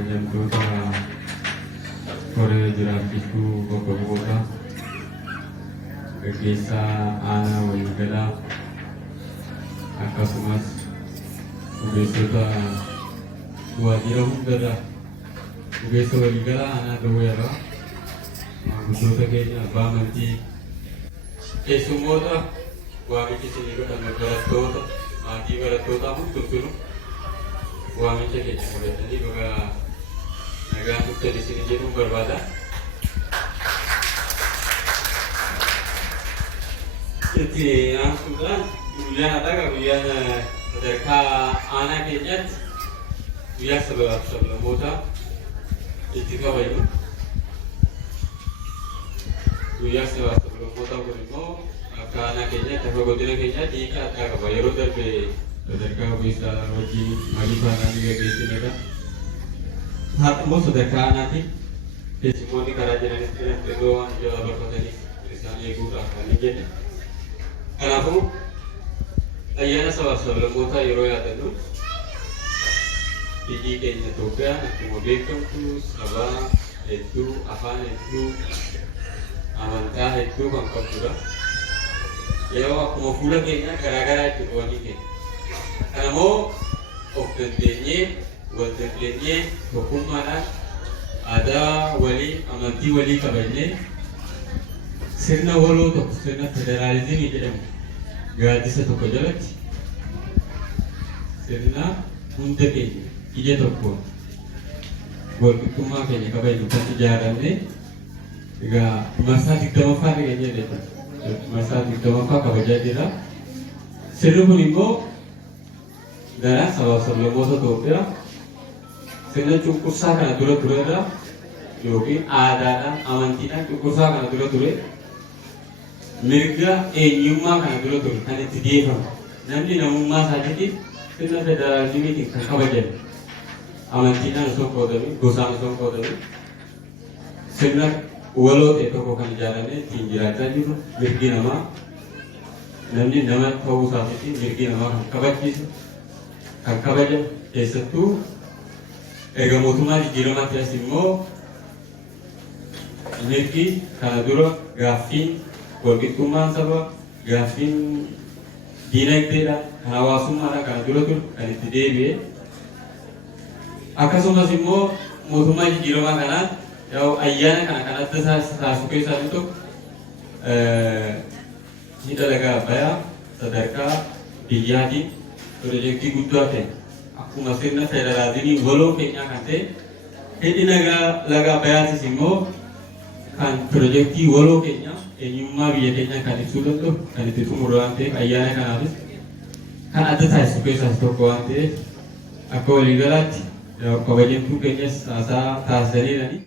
kabajamtoota koree jiraachisuu bakka bu'oota gaggeessaa aanaa waliigalaa akkasumas ogeessota waajjira hundarraa ogeessa waliigalaa aanaa Dawweerraa maanguddoota keenya abbaa amantii keessummoota waamicha isinii godhame barattoota maatii barattootaa hundumtuu waamicha keenya fudhatanii baga nagaan dhuftan isinii jedhuun barbaada. Itti aansuudhaan guyyaan addaa guyyaan sadarkaa aanaa keenyaatti guyyaa sabaaf sablammootaa itti kabajnu. Guyyaa sabaaf sablammootaa kun immoo akka aanaa keenyaatti akka godina keenyaatti hiika addaa qaba. Yeroo darbe sadarkaa ogeessaa wajjin marii faananii gaggeessinedha. Haa immoo sadarkaa aanaatiin keessummoonni karaa jiranis xixiqqoo waan jala barfataniif isaan eeguudhaaf kan hin jenne. Kanaafuu ayyaana sabaaf sablammootaa yeroo yaadannu biyyi keenya Itoophiyaan akkuma beekamtu saba hedduu, afaan hedduu, amantaa hedduu kan qabdudha. Yeroo akkuma fuula keenya garaagaraa itti dhufanii keenya. Kanammoo of dandeenyee, wal dandeenyee tokkummaadhaan aadaa walii, amantii walii qabannee sirna waloo tokko sirna federaalizimii jedhamu gaaddisa tokko jalatti sirna hunda keenya ija tokkoon walqixxummaa keenya kabajnu kan ijaaramne egaa marsaa 20ffaa keenya jedhama. Marsaa 20ffaa kabajaa jira. Sirni kun immoo gara sabaaf sablammoota Itoophiyaa sirna cunqursaa kana dura turedha yookiin aadaadhaan amantiidhaan cunqursaa kana dura ture. Mirga eenyummaa kana dura ture kan itti deefamu namni namummaa isaatiif sirna federaalizimiitiin kan kabajamu amantiidhaan osoo hin qoodamin gosaan osoo hin qoodamin sirna waloo ta'e tokko kan ijaaramee ittiin jiraachaa jiru mirgi namaa namni nama ta'uu isaatiif mirgi namaa kan kabachiisu kan kabajamu keessattuu erga mootummaa jijjiiramaatti as immoo mirgi kana dura gaaffiin walqixxummaan saba gaaffiin diinagdeedha kan hawaasummaadha kana dura ture kan itti deebi'e akkasumas immoo mootummaa jijjiiramaa kanaan ayyaana kana kan adda taasisu keessaa inni tokko hidha laga Abbayyaa sadarkaa biyyaatiin piroojeektii guddaa ta'e akkuma sirna federaalizimii waloo keenyaa kan ta'e hidhi laga Abbayyaatis immoo kan piroojeektii waloo keenyaa eenyummaa biyya keenyaa kan ibsuu danda'u kan itti xumuru waan ta'eef ayyaana kanaafis kan adda taasisu keessaa tokko waan ta'eef akka waliigalaatti kabajamtuu keenyas haasaa taasisaniirani.